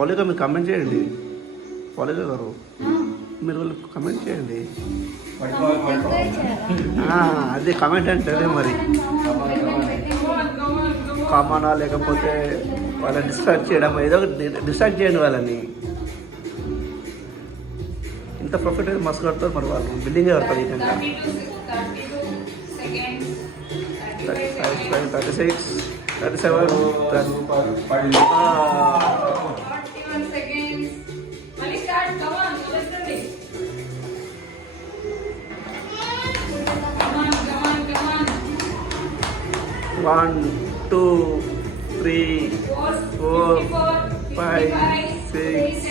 ఫాలోగా మీరు కమెంట్ చేయండి. ఫాలోగా గారు మీరు వాళ్ళు కమెంట్ చేయండి. అదే కమెంట్ అంటే అదే మరి కామనా లేకపోతే వాళ్ళని డిస్ట్రాక్ట్ చేయడం, ఏదో డిస్ట్రాక్ట్ చేయండి వాళ్ళని. ఇంత ప్రాఫిట్ అయితే మస్తు కడతారు మరి వాళ్ళు, బిల్డింగే కడతారు. ఈ విధంగా 36, 37, 1, 2, 3, 4, 5, 6,